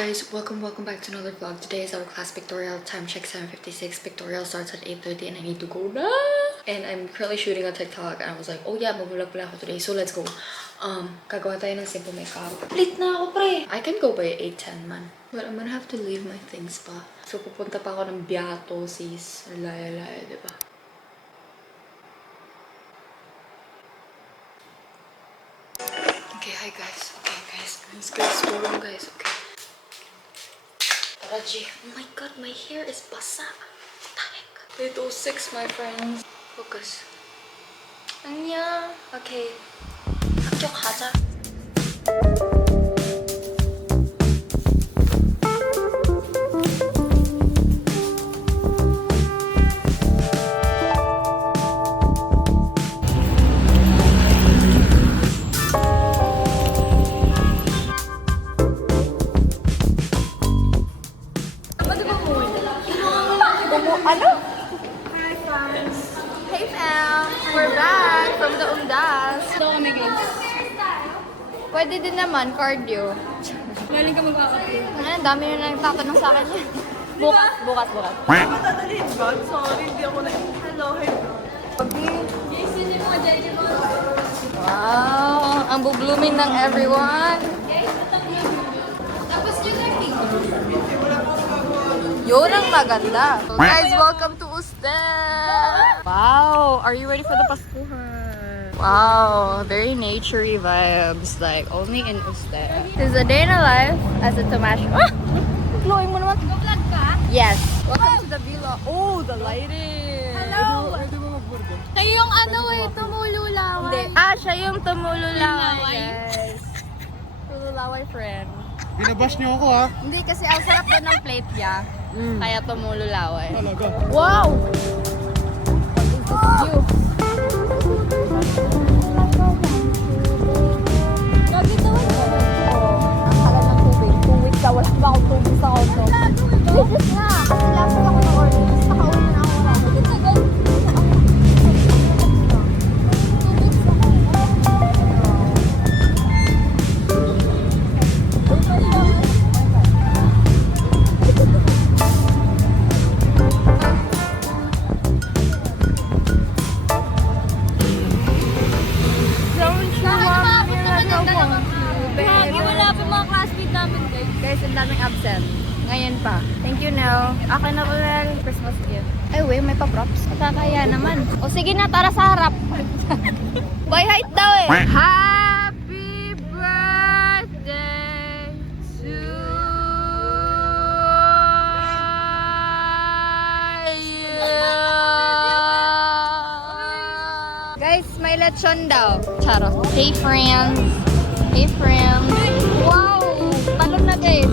guys, welcome back to another vlog. Today is our class pictorial. Time check 7:56. Pictorial starts at 8:30 and I need to go now. And I'm currently shooting on TikTok and I was like, oh yeah, mag-vlog pala ako today. So let's go. Gagawa tayo ng simple makeup. Late na ako, pre. I can go by 8:10 man. But I'm gonna have to leave my things pa. So pupunta pa ako ng Biato, sis. Laya-laya, diba? Okay, hi guys. Okay, guys. Hold on, guys. Okay. Raji. Oh my god, my hair is basa. What the heck? 8:06, my friends. Focus. 안녕. Okay. 학교 가자. Ano? Hi, fans! Hey fam! We're back from the Undas. Daw kami, guys. Pwede din naman, cardio. Galing ka magkakapin. Ang dami na nagtatanong sa akin yan. Bukas. Matadaliin ba? Sorry, hindi ako na... Hello, Guys, yun yung mga jelly wow! Ang blooming ng everyone. Tapos yun lang yun ang maganda. Guys, welcome to Usted! Wow! Are you ready for the Paskuhan? Wow! Very naturey vibes. Like, only in Usted. This is a day in a life as a Tomash. Ah! Glowing mo naman. Vlog ka? Yes! Welcome to the villa. Oh, the lighting! Hello! Kayo yung tumululaway. Hindi. Siya yung tumululaway, guys. Tumululaway friend. Binabash niyo ako ha? Hindi, kasi ang sarap doon ng plate niya. Kaya tumululaway. Talaga. Wow! What is this view? Lagi naman ko. Ang tagal ng tubig. 2 weeks na. Wala pa akong tubig sa auto. Bilis na! Kasi last week ako na-order. Tapos nakauwi na ako wala. Bakit tagal? Guys, ang daming absent. Ngayon pa. Thank you, Nell. Akin na po na Christmas gift. Ay, wait, may pa-props. Nakakaya naman. O sige na, tara sa harap. By height daw eh. Happy birthday to you. Guys, may lechon daw. Charot. Hey, friends. Hey, friends. Wow! Talon na, guys.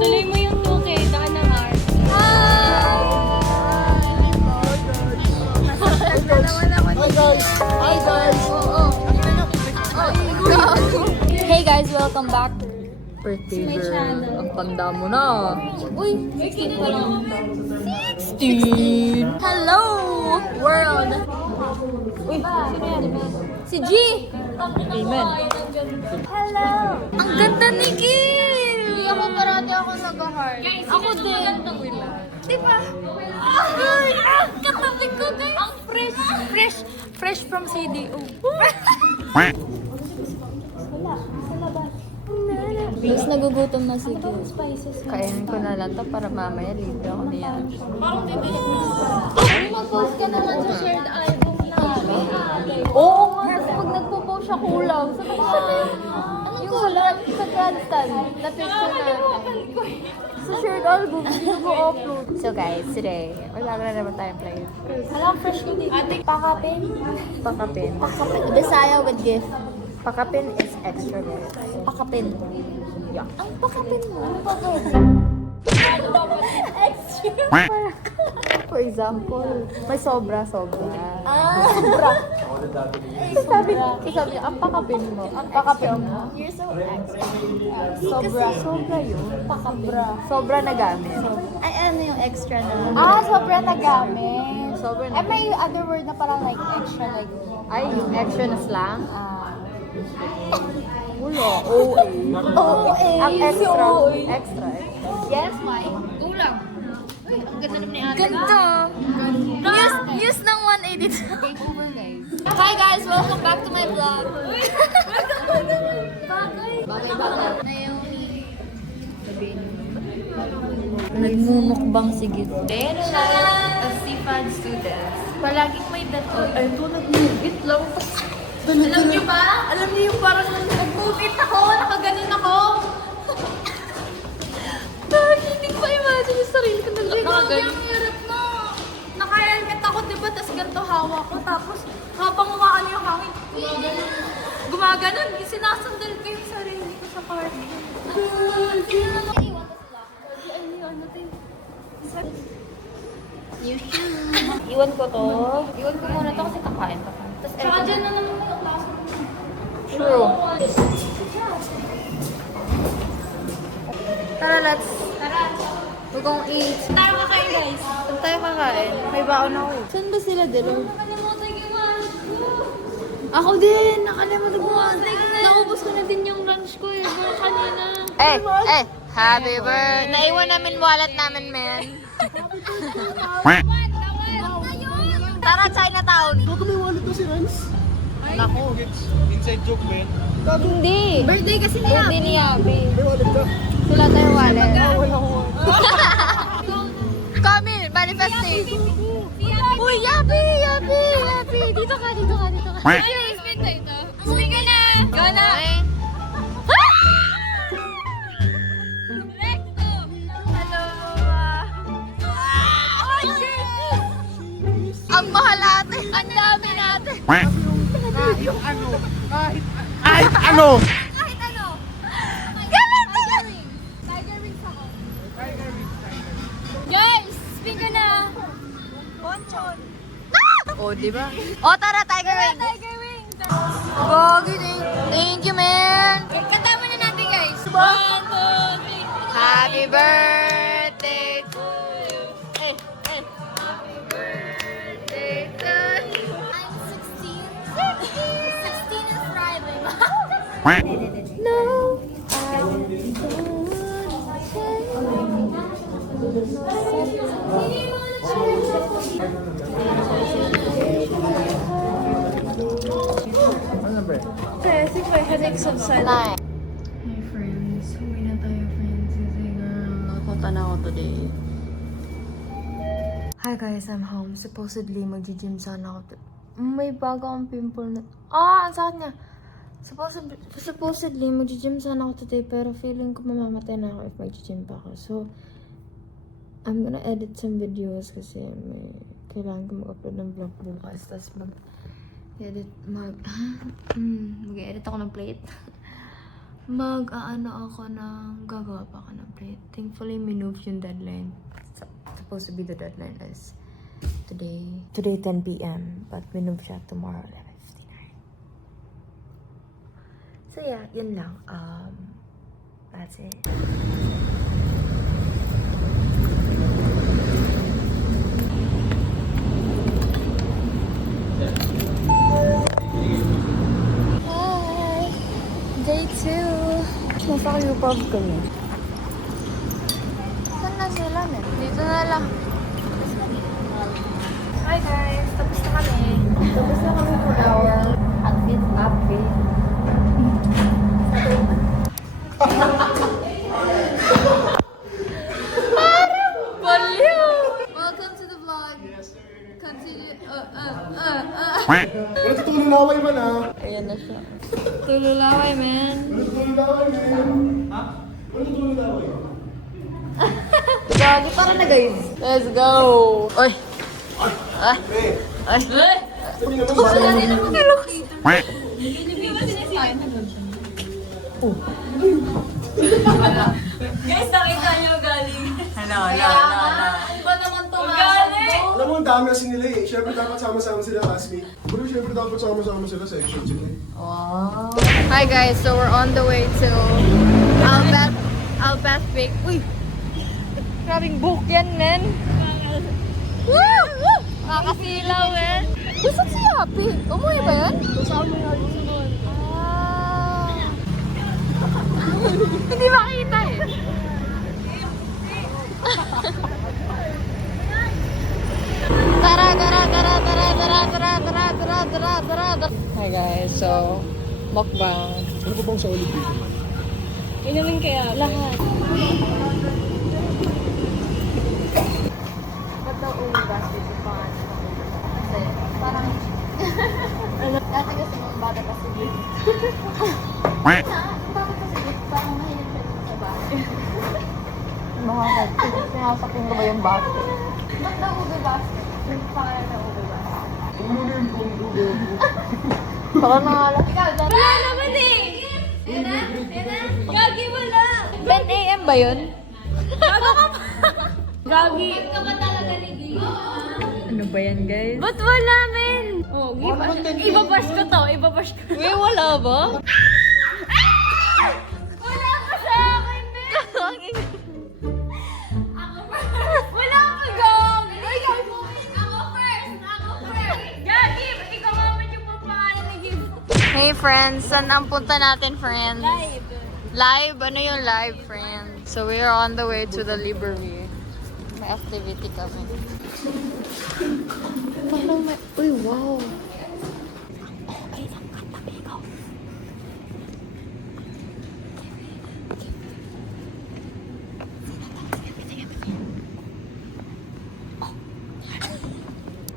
Tuloy mo yung 2K. Daka ng heart. Hi guys! Hey guys, welcome back. Birthday My girl. channel. Ang tanda mo na. Uy, 16 pa lang. 16. Hello, world. Uy, sino yan? Si G. Amen. Hello. Ang ganda ni Gil. Ako parati ako nag-heart. Guys, Ako din. Diba? Ay, katabi ko guys. Ang fresh from CDO. Tapos nagugutom na si Gil. Spices. Kainin ko na lang to para mamaya libre ako niyan. Parang mag-post ka naman sa shared album namin. Oo nga, pag nagpo-post siya kulang. Yung sa grandstand, na picture natin. Sa shared album, hindi ko upload. So guys, today, wala na naman tayong play. Alam, fresh ko dito. Pakapin. Pakapin. Pakapin. Bisaya with gift. Pakapin is extra guys. Pakapin. Yeah. Ang pakapin mo. Bakit? Extra. For example, may sobra. Sobra. Sabi niya, ang pakapin mo. Ang pakapin mo. You're so extra. Sobra yun. Pakabra. Sobra na gamit. Ay, ano yung extra na? Sobra na gamit. Sobra na Ay, may other word na parang like extra, like, Ay, yung extra na slang. Wala. OA. Ang extra. Extra. Yes, Mike. Kulang. Uy, ang ganda naman ni ate. Ganda! News ng 182. Game over, guys. Hi, guys. Welcome back to my vlog. Bagay. Naomi. Nagmumukbang si Git. Pero as CFAD students, palaging may dato. Ay, ito nag-mugit lang. Alam niyo ba? Alam niyo yung parang nag-mugit ako, nakaganon ako. Hindi ko pa-imagine yung sarili ko Nakaganon. Ang hirap na. Nakahelmet ako, diba? Tapos ganito hawak ko. Tapos habang umaano yung hangin, gumaganon. Sinasandal ko yung sarili ko sa party. Iwan ko to. Iwan ko muna to kasi kakain pa. Tapos tsaka dyan na naman yung taas. True. Tara, let's. Tara. We're gonna eat. Tayo kakain, guys. Saan tayo kakain? May baon ako. Saan ba sila, Dilo? Nakalimutan yung one. Ako din! Nakalimutan ko. Naubos ko na din yung lunch ko eh. Bro, kanina. Happy birthday! Naiwan namin wallet namin, man. Tara, Chinatown! Baka may wallet to si Renz. Naku. Inside joke ba yan? Hindi. Birthday kasi ni Birthday ni Yabi. May wallet ka. Wala tayo wallet. Wala ko. Kamil, manifesting. Uy, Yabi! Dito ka. Ano, spin tayo ito? Spin ka na! Go na! Recto! Hello, Ang mahal natin. Ang dami natin. Yung ano, kahit ano. Kahit ano! Galing! Tiger wings ako. Guys, spin ka na! Bonchon! Oh, di ba? Oh, tara, Tiger Wing. Tiger wings! Gogi, thank you, man. Katama na natin, guys. 1, 2, 3. Happy birthday to you. Happy birthday to you. I'm 16. 16 is Friday. No. Kasi may headache subside. Hi, friends. Uwi na tayo, friends. Kasi nakakota na ako today. Hi, guys. I'm home. Supposedly, mag-gym sana ako. May bago akong pimple na... Ang sakit niya. Supposedly, mag-gym sana ako today. Pero feeling ko mamamatay na ako if mag-gym pa ako. So, I'm gonna edit some videos kasi may kailangan ko mag-upload ng vlog bukas. Tapos mag-edit ako ng plate. Gagawa pa ako ng plate. Thankfully, minove yung deadline. Supposed to be the deadline is today 10 p.m. But minove siya tomorrow 11:59. So yeah, yun lang. That's it. Hi! Day 2. Nasa Q-Pub kami. Saan na sila, men? Dito na lang. Hi guys, tapos na kami. Tapos na kami for our outfit. Welcome to the vlog. Continue. Wala tutulunaway man ah. Ayan na siya. Tululaway, man. Wala tutulunaway man. Ha? Wala tutulunaway. Gagi, tara na guys. Let's go. Oy. Ay. Ay. Sabi naman ba? Guys, nakita niyo galing. Hello. Iba naman to galing. Alam mo, ang dami kasi nila eh. Siyempre dapat sama-sama sila classmate. Pero siyempre dapat sama-sama sila section sila eh. Wow. Hi guys, so we're on the way to Albert Bake. Uy! Grabing book yan, men. Woo! Nakakasilaw, men. Gusto si Happy. Umuwi ba yan? Kasama nga yun sa mga. Hindi makita eh. Hi guys, so mukbang. Ano ba bang solid dito? Inumin kaya Lahat. Ba't daw umugas dito pa? Kasi parang... Dati kasi nung bata pa si Vic. Bakit kasi Vic? Parang mahilig siya dito sa bahay. Sinasakyan ko ba yung basket? Ba't daw ube basket? Yung pangalan na ube basket. Ano na yung kung Baka nangalan. Ikaw, dati. Wala naman eh! Gagi wala! 10 a.m. ba yun? Gago ka pa! Gagi! Ba't ka ba talaga ni Ano ba yan guys? Ba't wala, men? Oh, ibabash ko to, ibabash ko. Uy, wala ba? Wala ka sa akin, men! Ako first! Wala ka, Gagi! Ako first! Gagi! Ikaw nga man yung pangalan ni Gib. Hey friends, saan ang punta natin friends? Live! Live? Ano yung live friends? So we are on the way to the library. May activity kami. Parang may... Uy, wow! Okay lang katabi ko.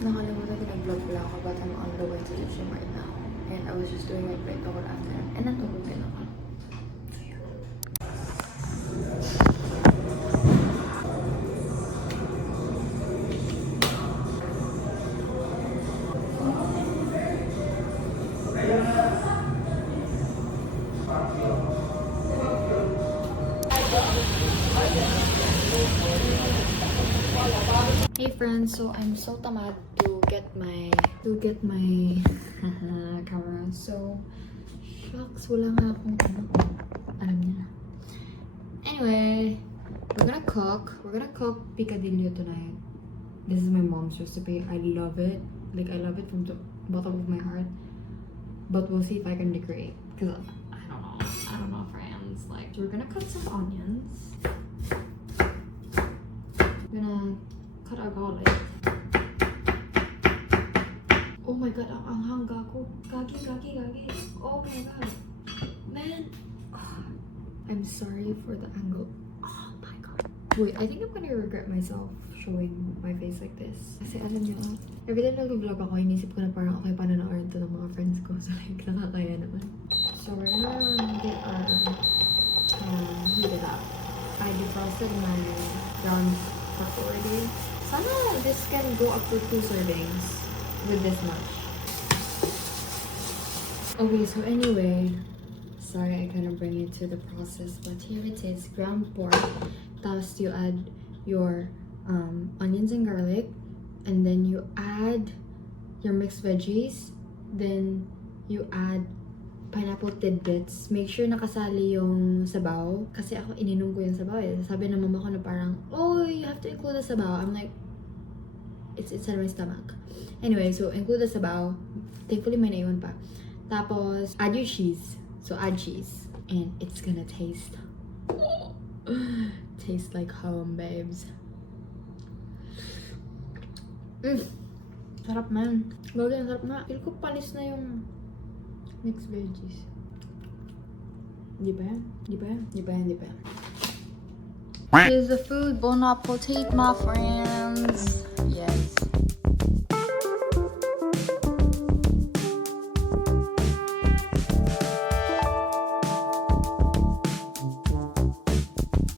Nakalimutan ko nag-vlog pala ako but I'm on the way to the gym right now. And I was just doing my break over after. And natulog din ako. So yeah. Hey friends, so I'm so tamad to get my camera. So shucks, wala nga akong ano. Alam niya na. Anyway, we're gonna cook picadillo tonight. This is my mom's recipe. I love it. Like I love it from the bottom of my heart. But we'll see if I can recreate. Cause I don't know friends. Like so we're gonna cut some onions. We're gonna cut our garlic. Oh my god, ang anghang gago. Gagi. Oh my god. Man. I'm sorry for the angle. Oh my god. Wait, I think I'm gonna regret myself showing my face like this. Kasi alam niyo, every time nag-vlog ako, inisip ko na parang okay, panonoorin to ng mga friends ko. So like, nakakaya naman. So we're gonna get our heat it up. I defrosted my ground pork already. Sana this can go up to 2 servings with this much. Okay, so anyway, sorry I kind of bring you to the process, but here it is, ground pork. Tapos you add your onions and garlic, and then you add your mixed veggies, then you add pineapple tidbits. Make sure nakasali yung sabaw. Kasi ako ininom ko yung sabaw eh. Sabi ng mama ko na parang, oh, you have to include the sabaw. I'm like, it's inside my stomach. Anyway, so include the sabaw. Thankfully, may naiwan pa. Tapos, add your cheese. So add cheese. And it's gonna taste like home, babes. Sarap man. Bagay, sarap na. Feel ko panis na yung mixed veggies. Di ba yan? Here's the food. Bon appetit, my friends.